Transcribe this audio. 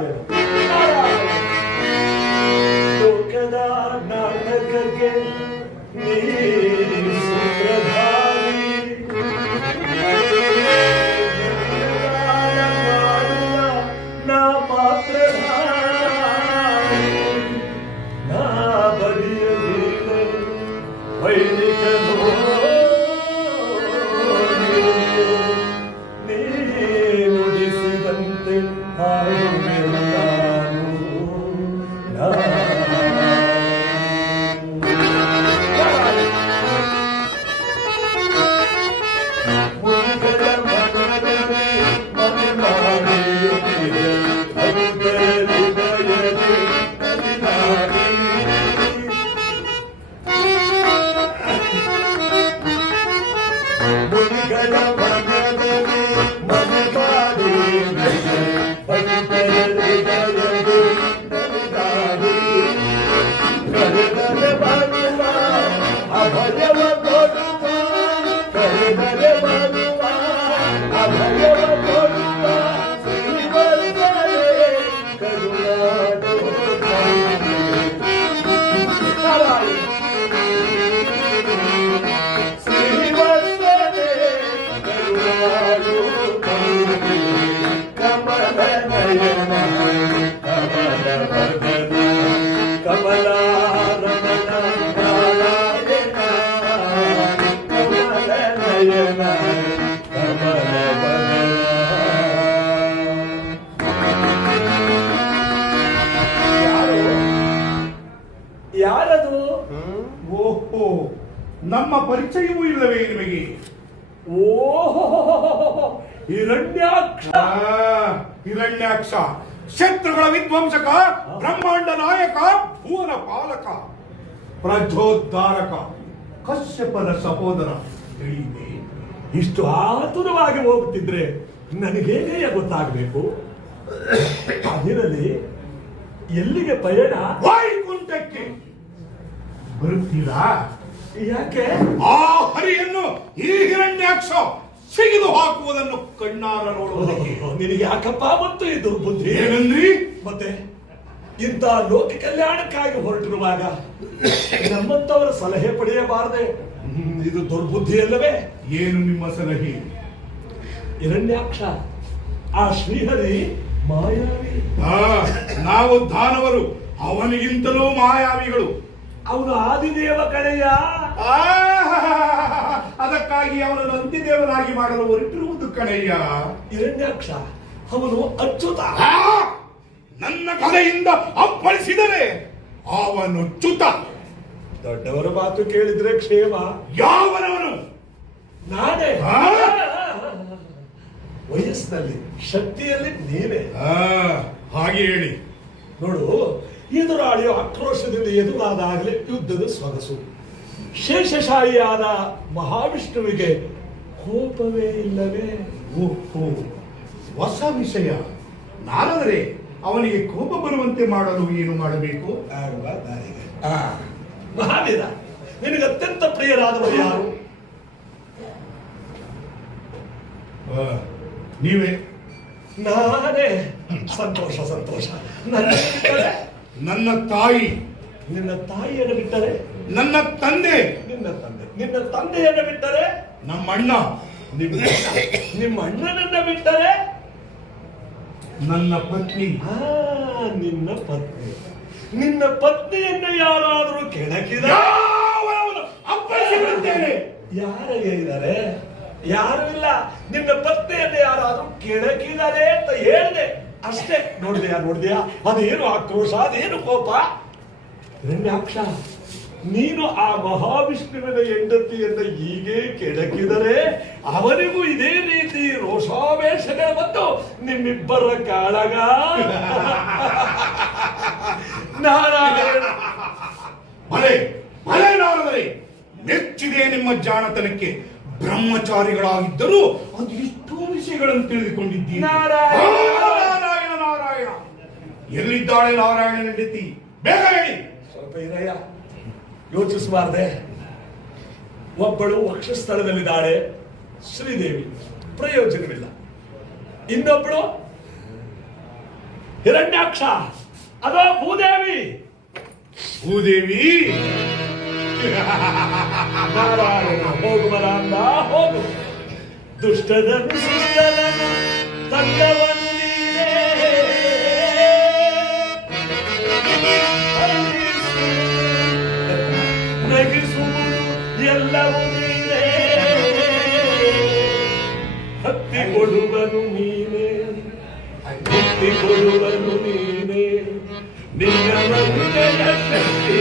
ನಾರಾಯಣ ನಾರಾಯಣ. ಲೋಕದ ನಾಟಕಕ್ಕೆ ನೀ ಸೂತ್ರಧಾರಿ, ನಾ ಪಾತ್ರಧಾರಿ, ನಾ ಬಲಿಯ ವೈದಿಕನೋ ನೀ ನುಡಿಸಿದಂತೆ ಹಾಡುವೆನು ನಾನು. ಯಾರದು? ಓಹೋ, ನಮ್ಮ ಪರಿಚಯವೂ ಇಲ್ಲವೇ ನಿಮಗೆ? ಓಹೋ, ಹಿರಣ್ಯಾಕ್ಷ. ಹಿರಣ್ಯಾಕ್ಷ ಶತ್ರುಗಳ ವಿಧ್ವಂಸಕ, ಬ್ರಹ್ಮಾಂಡ ನಾಯಕ, ಭುವನ ಪಾಲಕ, ಪ್ರಜೋದ್ಧಾರಕ, ಕಶ್ಯಪನ ಸಹೋದರ. ತಿಳಿಯಿದೆ? ಇಷ್ಟು ಆತುರವಾಗಿ ಹೋಗುತ್ತಿದ್ರೆ ನನಗೇನೇ ಗೊತ್ತಾಗಬೇಕು? ಅದಿರಲಿ, ಎಲ್ಲಿಗೆ ಪಯಣ? ವೈಕುಂಠಕ್ಕೆ ಬರುತ್ತೀರಾ? ಯಾಕೆ? ಆ ಹರಿಯನ್ನು ಈ ಹಿರಣ್ಯಾಕ್ಷ ಸಿಗಿದು ಹಾಕುವುದನ್ನು ಕಣ್ಣಾರ ನೋಡುವುದಕ್ಕೆ. ನಿನಗೆ ಯಾಕಪ್ಪ ಮತ್ತು ಈ ದುರ್ಬುದ್ಧಿ? ಏನಂದ್ರಿ? ಮತ್ತೆ ಇಂಥ ಲೋಕ ಕಲ್ಯಾಣಕ್ಕಾಗಿ ಹೊರಟಿರುವಾಗ ನಮ್ಮಂತವರ ಸಲಹೆ ಪಡೆಯಬಾರದೆ? ಇದು ದುರ್ಬುದ್ಧಿ ಅಲ್ಲವೇ? ಏನು ನಿಮ್ಮ ಸಲಹೆ? ಹಿರಣ್ಯಾಕ್ಷ, ಆ ಶ್ರೀಹರಿ ಮಾಯಾವಿ. ನಾವು ದಾನವರು, ಅವನಿಗಿಂತಲೂ ಮಾಯಾವಿಗಳು. ಅವನು ಆದಿದೇವ ಕಡೆಯ. ಅದಕ್ಕಾಗಿ ಅವನನ್ನು ಅಂತ್ಯದೇವನಾಗಿ ಮಾಡಲು ಹೊರಟಿರುವುದು ಕಣಯ್ಯ. ಹಿರಣ್ಯಾಕ್ಷ, ಅವನು ಅಚ್ಯುತ. ನನ್ನ ಕಲೆಯಿಂದ ಅಪ್ಪಳಿಸಿದರೆ ಅವನು ಚ್ಯುತ. ದೊಡ್ಡವರ ಮಾತು ಕೇಳಿದ್ರೆ ಕ್ಷೇಮ. ಯಾವನವನು? ನಾನೇ. ವಯಸ್ಸಿನಲ್ಲಿ, ಶಕ್ತಿಯಲ್ಲಿ ನೀನೇ. ಹಾಗೆ ಹೇಳಿ. ನೋಡು, ಎದುರಾಳಿಯು ಆಕ್ರೋಶದಿಂದ ಎದುರಾದಾಗಲೇ ಯುದ್ಧದ ಸೊಗಸು. ಶೇಷಶಾಹಿಯಾದ ಮಹಾವಿಷ್ಣುವಿಗೆ ಕೋಪವೇ ಇಲ್ಲವೇ? ಓಹೋ, ಹೊಸ ವಿಷಯ. ನಾನಂದ್ರೆ ಅವನಿಗೆ ಕೋಪ ಬರುವಂತೆ ಮಾಡಲು ಏನು ಮಾಡಬೇಕು? ಮಹಾವೀರ, ನಿನಗೆ ಅತ್ಯಂತ ಪ್ರಿಯರಾದವರು ಯಾರು? ನೀವೇ. ನಾನೇ. ಸಂತೋಷ ಸಂತೋಷ. ನನ್ನ ತಾಯಿ. ನಿನ್ನ ತಾಯಿಯನ್ನು ಬಿಟ್ಟರೆ? ನನ್ನ ತಂದೆ. ನಿನ್ನ ತಂದೆ. ನಿನ್ನ ತಂದೆಯನ್ನು ಬಿಟ್ಟರೆ? ನಮ್ಮಣ್ಣ. ನಿಮ್ಮ ಅಣ್ಣನನ್ನ ಬಿಟ್ಟರೆ? ನನ್ನ ಪತ್ನಿ. ನಿನ್ನ ಪತ್ನಿ. ನಿನ್ನ ಪತ್ನಿಯನ್ನು ಯಾರಾದರೂ ಕೆಣಕಿದ? ಅಪ್ಪಳಿಸಿಬಿಡುತ್ತೇನೆ. ಯಾರಿಗೆ ಇದ್ದಾರೆ? ಯಾರು ಇಲ್ಲ. ನಿನ್ನ ಪತ್ನಿಯನ್ನು ಯಾರಾದ್ರೂ ಕೆಣಕಿದ್ದಾರೆ ಅಂತ ಹೇಳಿದೆ ಅಷ್ಟೇ. ನೋಡಿದ್ಯಾ? ಅದೇನು ಆಕ್ರೋಶ, ಅದೇನು ಕೋಪ? ಹಿರಣ್ಯಾಕ್ಷ, ನೀನು ಆ ಮಹಾವಿಷ್ಣುವಿನ ಹೆಂಡತಿಯನ್ನ ಹೀಗೆ ಕೆಣಕಿದರೆ ಅವನಿಗೂ ಇದೇ ರೀತಿ ರೋಷಾವೇಶಗಳ ಮತ್ತು ನಿಮ್ಮಿಬ್ಬರ ಕಾಳಗ. ನಾರಾಯಣ. ನಾರದರೆ, ಮೆಚ್ಚಿದೆ ನಿಮ್ಮ ಜಾಣತನಕ್ಕೆ. ಬ್ರಹ್ಮಚಾರಿಗಳಾಗಿದ್ದರೂ ಅದು ಎಷ್ಟೋ ವಿಷಯಗಳನ್ನು ತಿಳಿದುಕೊಂಡಿದ್ದೀರಿ. ನಾರಾಯಣ ನಾರಾಯಣ. ಎಲ್ಲಿದ್ದಾಳೆ ನಾರಾಯಣನ ಹೆಂಡತಿ? ಬೇಗ ಹೇಳಿ. ಸ್ವಲ್ಪ ಇರಯ್ಯ, ಯೋಚಿಸಬಾರ್ದೆ. ಒಬ್ಬಳು ವಕ್ಷಸ್ಥಳದಲ್ಲಿದ್ದಾಳೆ, ಶ್ರೀದೇವಿ, ಪ್ರಯೋಜನವಿಲ್ಲ. ಇನ್ನೊಬ್ಬಳು ಹಿರಣ್ಯಾಕ್ಷ ಅದೋ ಭೂದೇವಿ. ಭೂದೇವಿ ನಾರಾಯಣ ಹೋಗುವರ ಅಂದ ಹೋಗು. ದುಷ್ಟದನ್ನು ಶಿಷ್ಟರನ್ನು ತಂದವನು ನೀನೇ. ನಗಿಸುವುದು ಎಲ್ಲವೂ ನೀನೇ. ಹತ್ತಿಕೊಡುವನು ನೀನೇ, ಮುಕ್ತಿ ಕೊಡುವನು ನೀನೇ. ನಿನ್ನ ಶಕ್ತಿ